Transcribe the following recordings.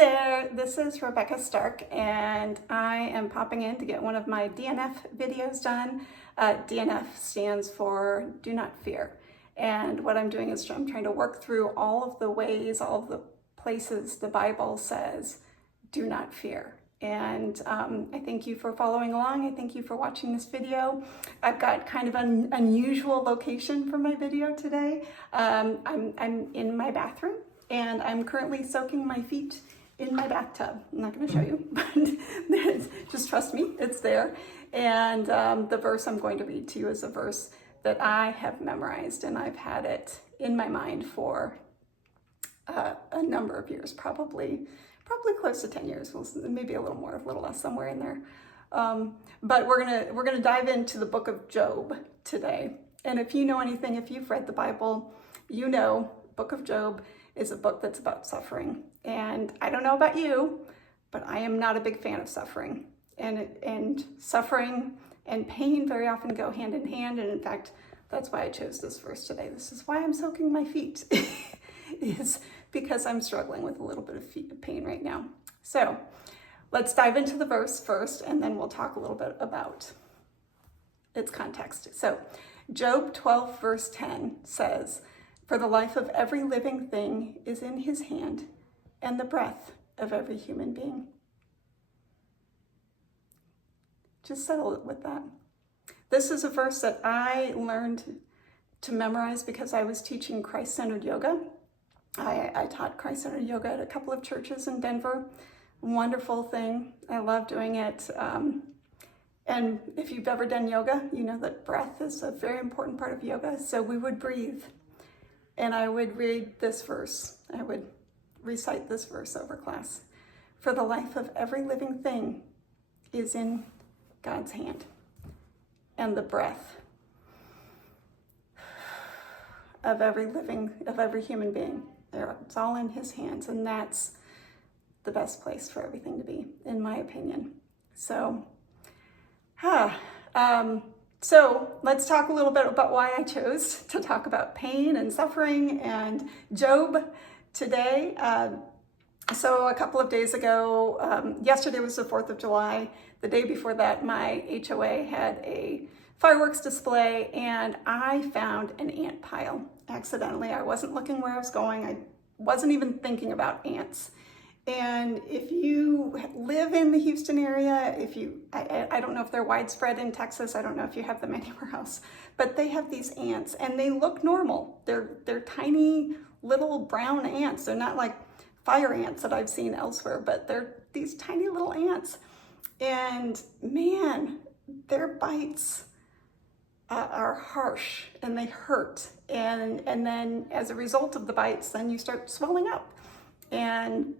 there, this is Rebecca Stark, and I am popping in to get one of my DNF videos done. DNF stands for Do Not Fear. And what I'm doing is I'm trying to work through all of the ways, all of the places the Bible says, do not fear. And I thank you for following along. I thank you for watching this video. I've got kind of an unusual location for my video today. I'm in my bathroom, and I'm currently soaking my feet in my bathtub. I'm not going to show you, but just trust me, it's there. And the verse I'm going to read to you is a verse that I have memorized, and I've had it in my mind for a number of years, probably close to 10 years, maybe a little more, a little less, somewhere in there. But we're gonna dive into the book of Job today. And if you know anything, if you've read the Bible, you know book of Job is a book that's about suffering. And I don't know about you, but I am not a big fan of suffering. And suffering and pain very often go hand in hand. And in fact, that's why I chose this verse today. This is why I'm soaking my feet, is because I'm struggling with a little bit of pain right now. So let's dive into the verse first, and then we'll talk a little bit about its context. So Job 12 verse 10 says, "For the life of every living thing is in his hand, and the breath of every human being." Just settle it with that. This is a verse that I learned to memorize because I was teaching Christ-centered yoga. I taught Christ-centered yoga at a couple of churches in Denver. Wonderful thing. I love doing it. And if you've ever done yoga, you know that breath is a very important part of yoga. So we would breathe, and I would read this verse. I would recite this verse over class. "For the life of every living thing is in God's hand, and the breath of every human being. It's all in his hands," and that's the best place for everything to be, in my opinion. So, so let's talk a little bit about why I chose to talk about pain and suffering and Job today. So a couple of days ago, yesterday was the 4th of July. The day before that, my HOA had a fireworks display, and I found an ant pile accidentally. I wasn't looking where I was going. I wasn't even thinking about ants. And if you live in the Houston area, I don't know if they're widespread in Texas. I don't know if you have them anywhere else, but they have these ants, and they look normal. They're tiny little brown ants. They're not like fire ants that I've seen elsewhere, but they're these tiny little ants. And man, their bites are harsh, and they hurt. And then as a result of the bites, then you start swelling up. And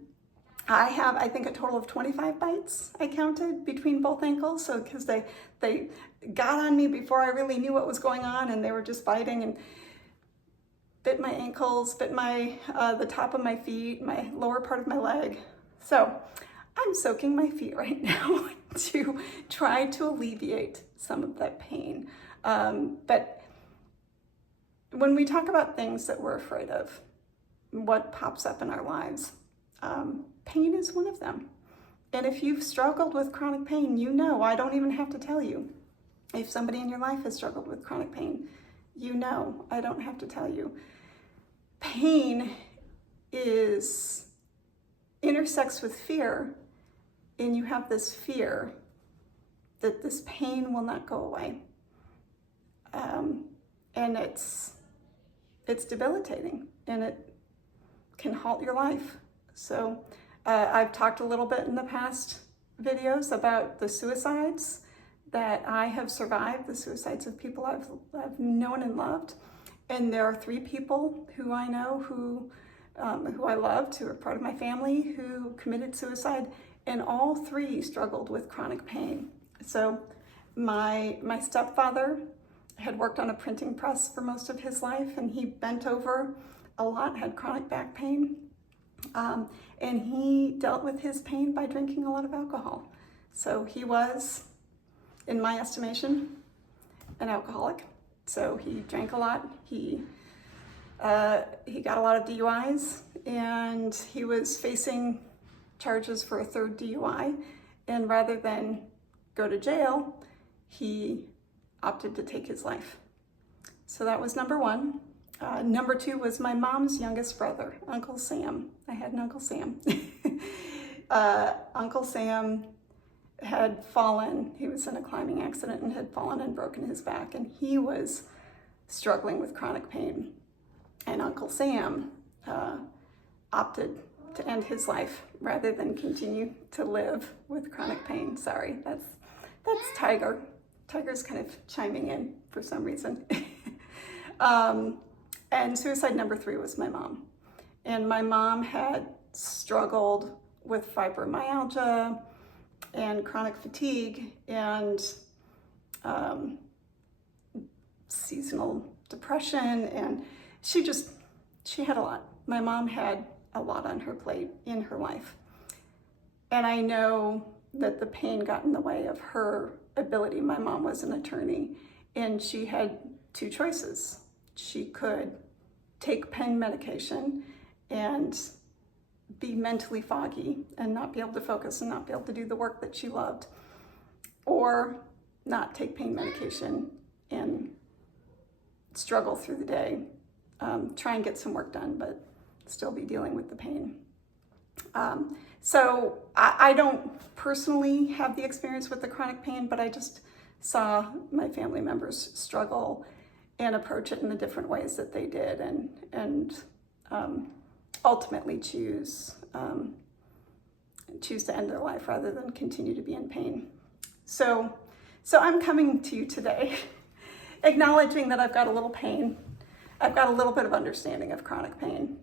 I have, I think, a total of 25 bites I counted between both ankles. So because they got on me before I really knew what was going on, and they were just biting and bit my ankles, bit the top of my feet, my lower part of my leg. So I'm soaking my feet right now to try to alleviate some of that pain. But when we talk about things that we're afraid of, what pops up in our lives, pain is one of them. And if you've struggled with chronic pain, you know, I don't even have to tell you. If somebody in your life has struggled with chronic pain, you know, I don't have to tell you. Pain intersects with fear, and you have this fear that this pain will not go away. And it's debilitating, and it can halt your life. So I've talked a little bit in the past videos about the suicides that I have survived, the suicides of people I've known and loved. And there are 3 people who I know who I loved, who are part of my family, who committed suicide, and all 3 struggled with chronic pain. So my stepfather had worked on a printing press for most of his life, and he bent over a lot, had chronic back pain, and he dealt with his pain by drinking a lot of alcohol. So he was, in my estimation, an alcoholic. So he drank a lot. He got a lot of DUIs, and he was facing charges for a third DUI, and rather than go to jail, he opted to take his life. So that was number one. Number two was my mom's youngest brother, Uncle Sam. I had an Uncle Sam. Uncle Sam had fallen. He was in a climbing accident and had fallen and broken his back, and he was struggling with chronic pain. And Uncle Sam opted to end his life rather than continue to live with chronic pain. Sorry, that's Tiger. Tiger's kind of chiming in for some reason. And suicide number three was my mom. And my mom had struggled with fibromyalgia and chronic fatigue and seasonal depression, and she had a lot. My mom had a lot on her plate in her life. And I know that the pain got in the way of her ability. My mom was an attorney, and she had two choices. She could take pain medication and be mentally foggy and not be able to focus and not be able to do the work that she loved, or not take pain medication and struggle through the day, try and get some work done, but still be dealing with the pain. So I don't personally have the experience with the chronic pain, but I just saw my family members struggle and approach it in the different ways that they did, and ultimately choose to end their life rather than continue to be in pain. So I'm coming to you today acknowledging that I've got a little pain. I've got a little bit of understanding of chronic pain.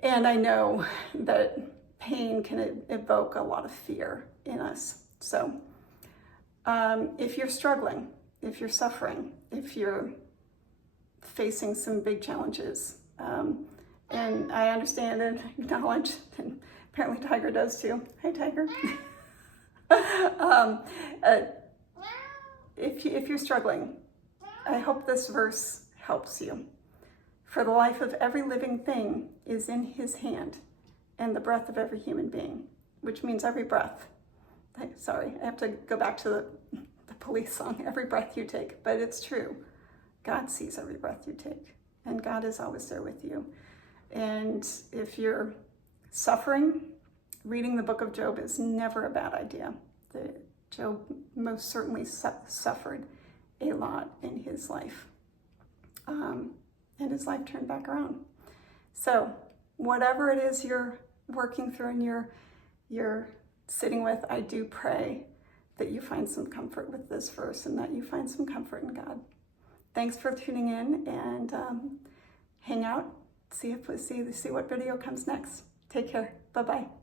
And I know that pain can evoke a lot of fear in us. So if you're struggling, if you're suffering, if you're facing some big challenges, and I understand and acknowledge, and apparently Tiger does too. Hi, Tiger. If you're struggling, I hope this verse helps you. For the life of every living thing is in his hand, and the breath of every human being, which means every breath. Sorry, I have to go back to the Police song, every breath you take, but it's true. God sees every breath you take, and God is always there with you. And if you're suffering, reading the book of Job is never a bad idea. Job most certainly suffered a lot in his life, and his life turned back around. So whatever it is you're working through and you're sitting with, I do pray that you find some comfort with this verse and that you find some comfort in God. Thanks for tuning in, and hang out, see what video comes next. Take care. Bye-bye.